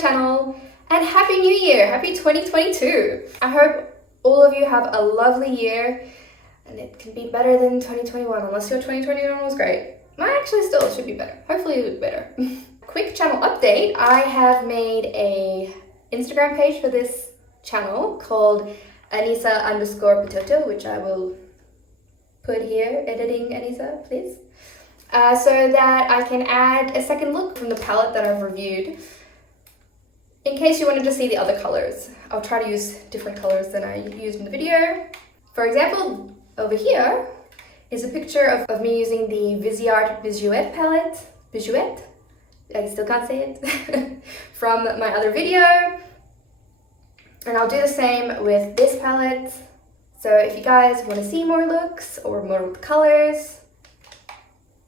channel and Happy New Year! Happy 2022! I hope all of you have a lovely year and it can be better than 2021, unless your 2021 was great. Well, actually still it should be better. Hopefully it will be better. Quick channel update. I have made a Instagram page for this channel called Anisa_Potato, which I will put here. Editing Anisa, please. So that I can add a second look from the palette that I've reviewed. In case you wanted to see the other colors, I'll try to use different colors than I used in the video. For example, over here is a picture of me using the Viseart Bisuette palette. Bisuette? I still can't say it. From my other video. And I'll do the same with this palette. So if you guys want to see more looks or more colors,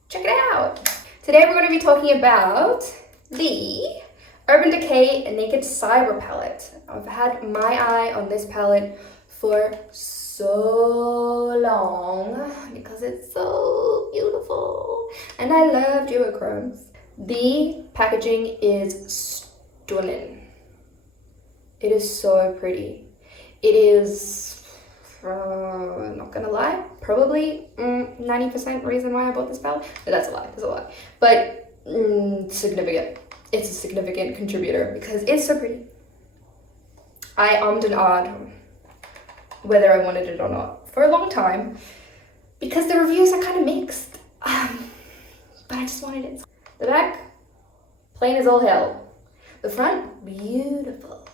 check it out. Today we're going to be talking about the Urban Decay Naked Cyber palette. I've had my eye on this palette for so long because it's so beautiful and I love duochromes. The packaging is stunning. It is so pretty. It is, I'm not gonna lie, probably 90% reason why I bought this palette. No, that's a lie, that's a lie. But significant. It's a significant contributor because it's so pretty. I ummed and ahed whether I wanted it or not for a long time because the reviews are kind of mixed. But I just wanted it. The back, plain as all hell. The front, beautiful.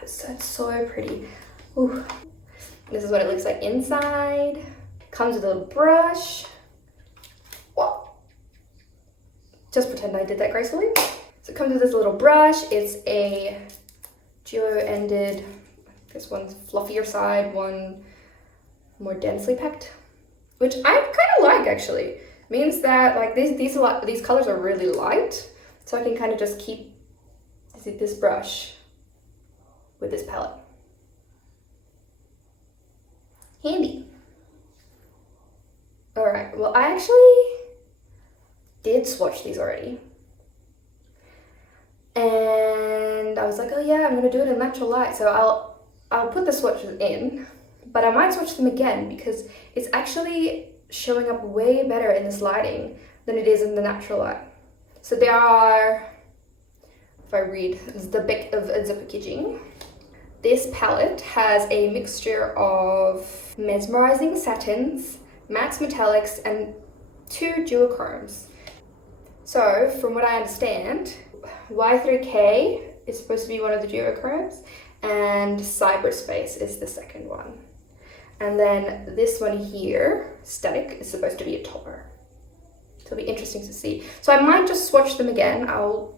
It's so pretty. Ooh. This is what it looks like inside. Comes with a little brush. Whoa. Just pretend I did that gracefully. So it comes with this little brush. It's a duo-ended. This one's fluffier side, one more densely packed, which I kind of like actually. Means that like these colors are really light, so I can kind of just keep this brush with this palette. Handy. All right. Well, I actually did swatch these already. And I was like, oh yeah, I'm gonna do it in natural light. So I'll put the swatches in, but I might swatch them again because it's actually showing up way better in this lighting than it is in the natural light. So there are, if I read the back of the packaging, this palette has a mixture of mesmerizing satins, mattes metallics, and 2 duochromes. So from what I understand, Y3K is supposed to be one of the duochromes and cyberspace is the second one. And then this one here, static, is supposed to be a topper. So it'll be interesting to see. So I might just swatch them again. I'll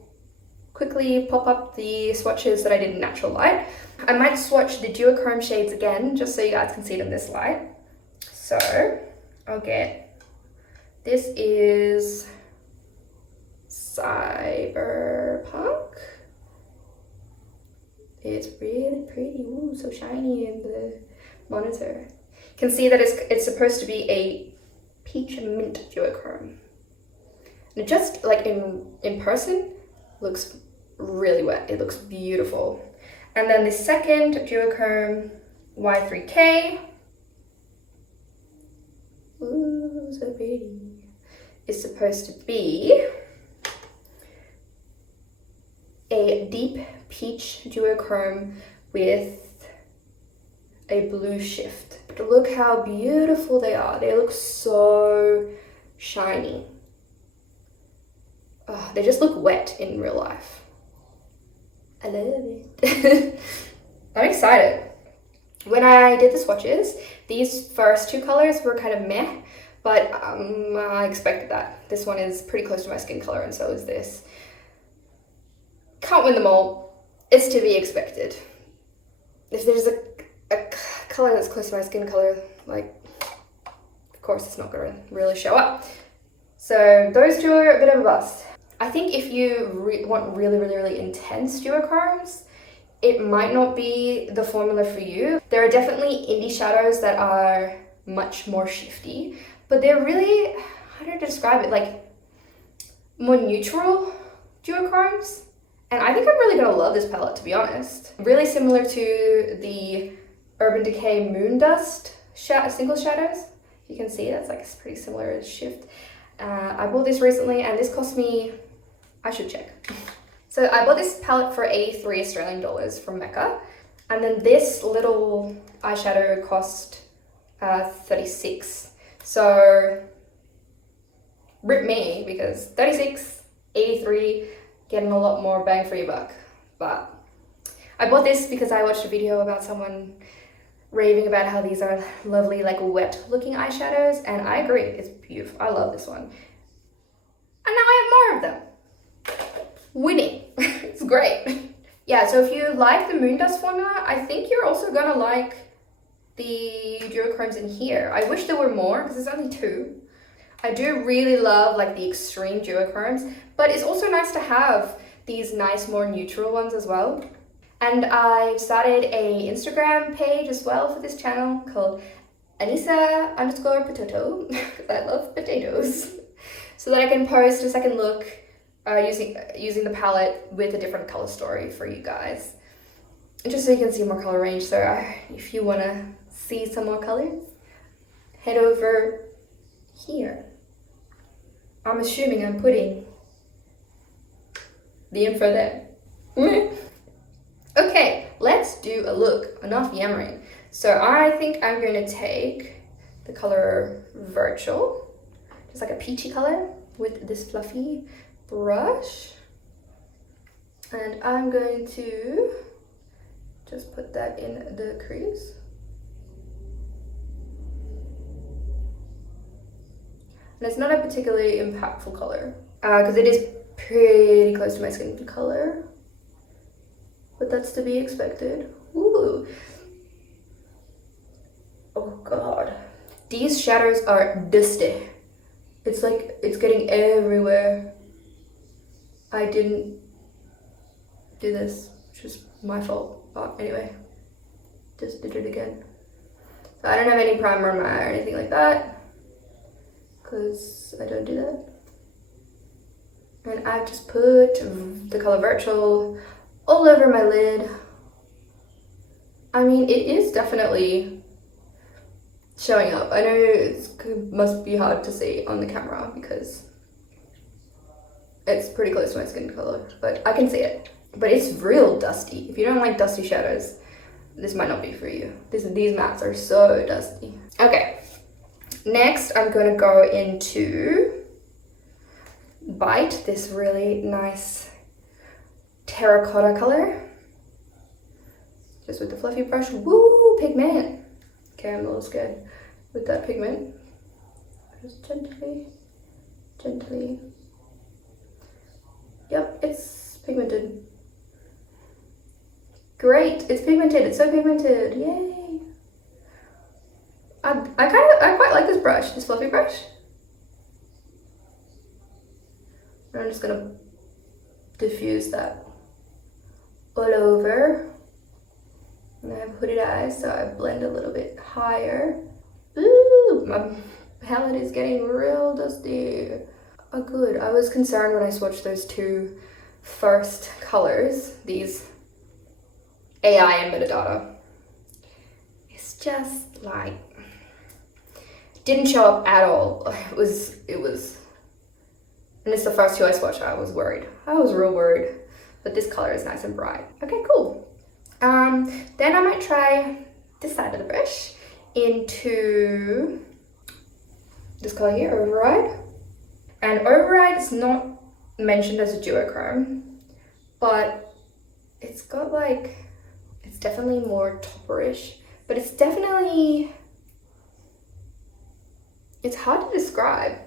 quickly pop up the swatches that I did in natural light. I might swatch the duochrome shades again, just so you guys can see it in this light. So I'll get, this is Cyberpunk. It's really pretty. Ooh, so shiny in the monitor. You can see that it's supposed to be a peach and mint duochrome. And it just like in person looks really wet. It looks beautiful. And then the second duochrome, Y3K. Ooh, so pretty. Is supposed to be a deep peach duochrome with a blue shift. But look how beautiful they are. They look so shiny. Oh, they just look wet in real life. I love it. I'm excited. When I did the swatches, these first 2 colors were kind of meh, but I expected that. This one is pretty close to my skin color and so is this. Can't win them all. It's to be expected. If there's a color that's close to my skin color, like, of course it's not going to really show up. So those 2 are a bit of a bust. I think if you want really intense duochromes, it might not be the formula for you. There are definitely indie shadows that are much more shifty, but they're really, how do I describe it, like more neutral duochromes. And I think I'm really gonna love this palette, to be honest. Really similar to the Urban Decay Moon Dust single shadows. You can see that's like a pretty similar shift. I bought this recently and this cost me, I should check. So I bought this palette for 83 Australian dollars from Mecca. And then this little eyeshadow cost 36. So rip me, because 36, 83, getting a lot more bang for your buck. But I bought this because I watched a video about someone raving about how these are lovely, like wet looking eyeshadows, and I agree, it's beautiful. I love this one. And now I have more of them. Winning. It's great. Yeah, so if you like the Moon Dust formula, I think you're also gonna like the duochromes in here. I wish there were more because there's only 2. I do really love like the extreme duochromes, but it's also nice to have these nice, more neutral ones as well. And I've started a Instagram page as well for this channel called Anissa_potato, because I love potatoes, so that I can post a second look using the palette with a different color story for you guys, just so you can see more color range. So if you want to see some more colors, head over here. I'm assuming I'm putting the info there. Okay, let's do a look. Enough yammering. So I think I'm going to take the color Virtual, just like a peachy color, with this fluffy brush. And I'm going to just put that in the crease. And it's not a particularly impactful color, because it is pretty close to my skin color. But that's to be expected. Ooh. Oh god. These shadows are dusty. It's like, it's getting everywhere. I didn't do this, which is my fault. But anyway, just did it again. So I don't have any primer on my eye or anything like that, because I don't do that. And I've just put the color Virtual all over my lid. I mean, it is definitely showing up. I know it must be hard to see on the camera because it's pretty close to my skin color, but I can see it. But it's real dusty. If you don't like dusty shadows, this might not be for you. These mattes are so dusty. Okay, next I'm going to go into Bite, this really nice terracotta color, just with the fluffy brush. Woo, pigment. Okay, I'm a little scared with that pigment. Just gently. Yep, it's pigmented. Great, it's pigmented. It's so pigmented. Yay. I quite like this brush, this fluffy brush. And I'm just gonna diffuse that all over. And I have hooded eyes, so I blend a little bit higher. Ooh, my palette is getting real dusty. Oh good, I was concerned when I swatched those 2 first colors, these AI and metadata. It's just like, didn't show up at all. It was, and it's the first 2 I swatched. I was worried. I was real worried. But this color is nice and bright. Okay, cool. Then I might try this side of the brush into this color here, Override. And Override is not mentioned as a duochrome, but it's got like, it's definitely more topperish, but it's definitely, it's hard to describe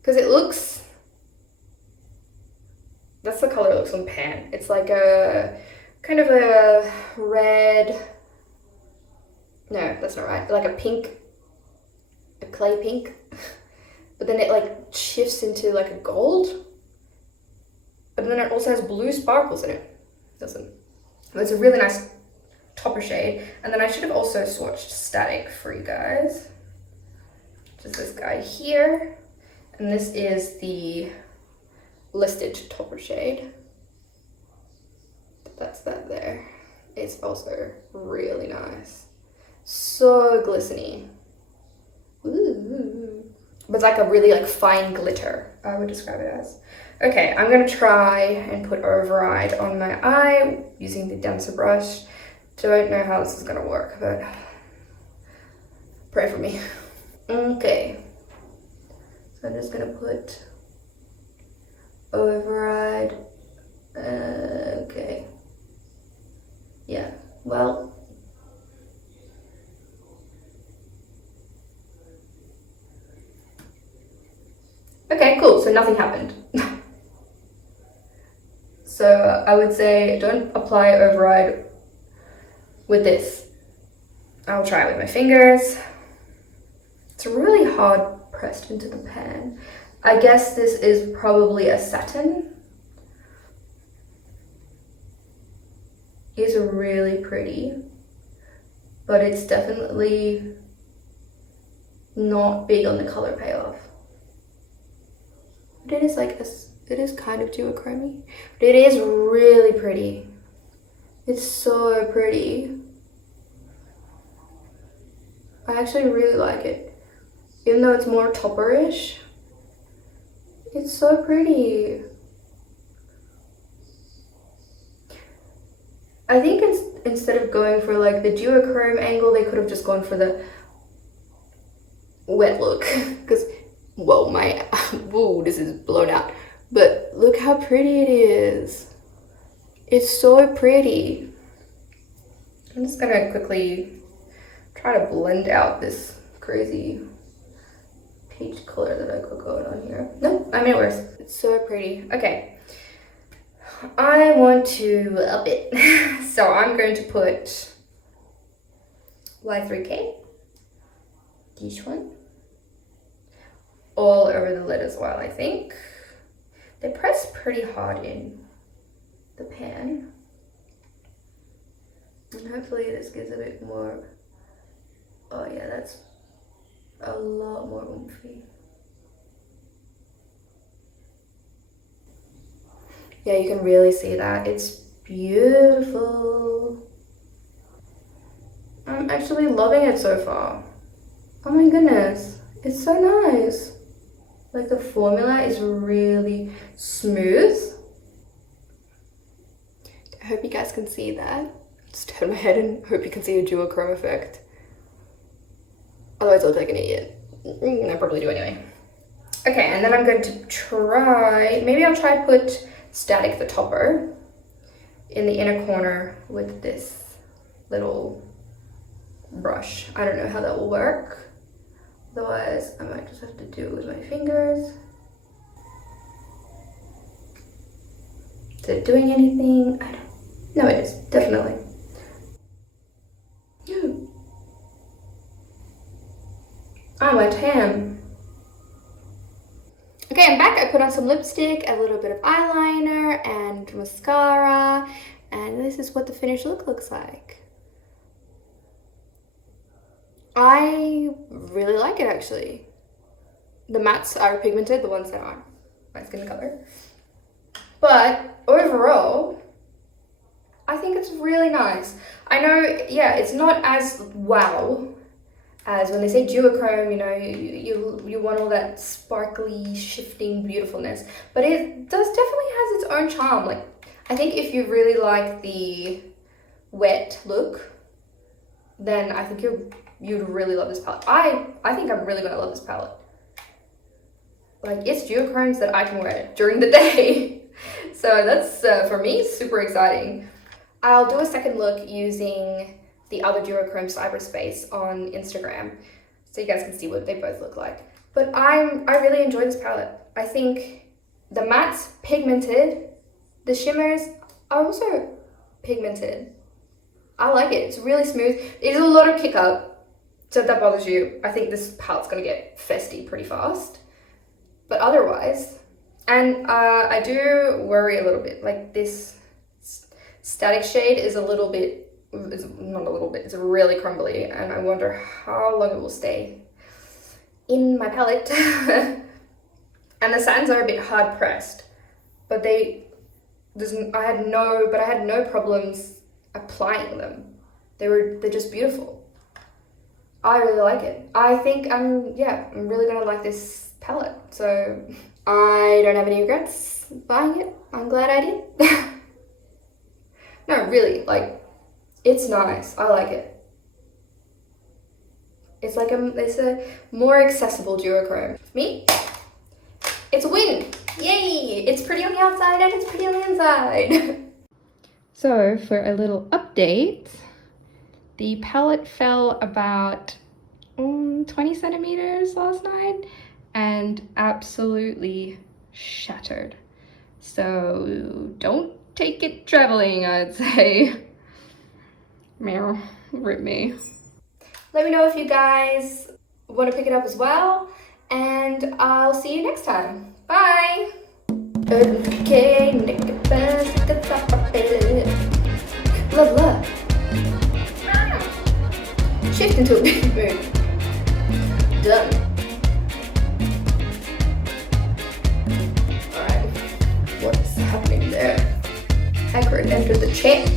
because it looks, that's the color it looks on pan. It's like a kind of a red, no, that's not right, like a pink, a clay pink, but then it like shifts into like a gold, but then it also has blue sparkles in it. Doesn't. But it's a really nice topper shade. And then I should have also swatched Static for you guys. Just this guy here. And this is the listed topper shade. that's that there. It's also really nice. So glistening. Ooh. But it's like a really like fine glitter, I would describe it as. Okay, I'm gonna try and put Override on my eye using the denser brush. Don't know how this is gonna work, but pray for me. Okay, so I'm just gonna put Override. Okay. Yeah, well. Okay, cool, so nothing happened. So I would say don't apply Override with this. I'll try it with my fingers. It's really hard pressed into the pan. I guess this is probably a satin. It's really pretty, but it's definitely not big on the color payoff. But it is like it is kind of duochrome-y, but it is really pretty. It's so pretty. I actually really like it. Even though it's more topper-ish, it's so pretty. I think instead of going for like the duochrome angle, they could have just gone for the wet look. Because, whoa, whoa, this is blown out. But look how pretty it is. It's so pretty. I'm just gonna quickly try to blend out this crazy peach color that I got going on here. No, I made it worse. It's so pretty. Okay, I want to up it. So I'm going to put Y3K, this one, all over the lid as well, I think. They press pretty hard in the pan. And hopefully this gives a bit more, oh yeah, that's a lot more oomphy. Yeah, you can really see that. It's beautiful. I'm actually loving it so far. Oh my goodness, it's so nice. Like the formula is really smooth. I hope you guys can see that. Just turn my head and hope you can see a duochrome effect. Otherwise I look like an idiot. I probably do anyway. Okay, and then I'm going to try, maybe I'll try put Static the Topper in the inner corner with this little brush. I don't know how that will work. Otherwise, I might just have to do it with my fingers. Is it doing anything? I don't. No, it is, definitely. I went ham. Okay, I'm back. I put on some lipstick, a little bit of eyeliner, and mascara, and this is what the finished look looks like. I really like it, actually. The mattes are pigmented, the ones that aren't my skin color. But overall, I think it's really nice. I know, yeah, it's not as wow as when they say duochrome, you know, you want all that sparkly, shifting beautifulness. But it does definitely has its own charm. Like, I think if you really like the wet look, then I think you'd really love this palette. I think I'm really gonna love this palette. Like, it's duochromes that I can wear during the day. So that's, for me, super exciting. I'll do a second look using the other duochrome cyberspace on Instagram, so you guys can see what they both look like. But I really enjoy this palette. I think the mattes pigmented, the shimmers are also pigmented. I like it. It's really smooth. There's a lot of kick up, so if that bothers you, I think this palette's gonna get festy pretty fast. But otherwise, and I do worry a little bit, like this Static shade is a little bit, it's not a little bit, it's really crumbly, and I wonder how long it will stay in my palette. And the satins are a bit hard pressed, but they I had no problems applying them. They're just beautiful. I really like it. I think I'm really gonna like this palette. So I don't have any regrets buying it. I'm glad I did. No, really, like, it's nice. I like it. It's like it's a more accessible duochrome. Me, it's a win. Yay! It's pretty on the outside and it's pretty on the inside. So for a little update, the palette fell about 20 centimeters last night and absolutely shattered. So don't take it traveling, I'd say. Meow, rip me. Let me know if you guys want to pick it up as well, and I'll see you next time. Bye! Urban Decay Naked Cyber. Love. Shift into a big mood. Done. Alright, what's happening there? Hacker entered the chat.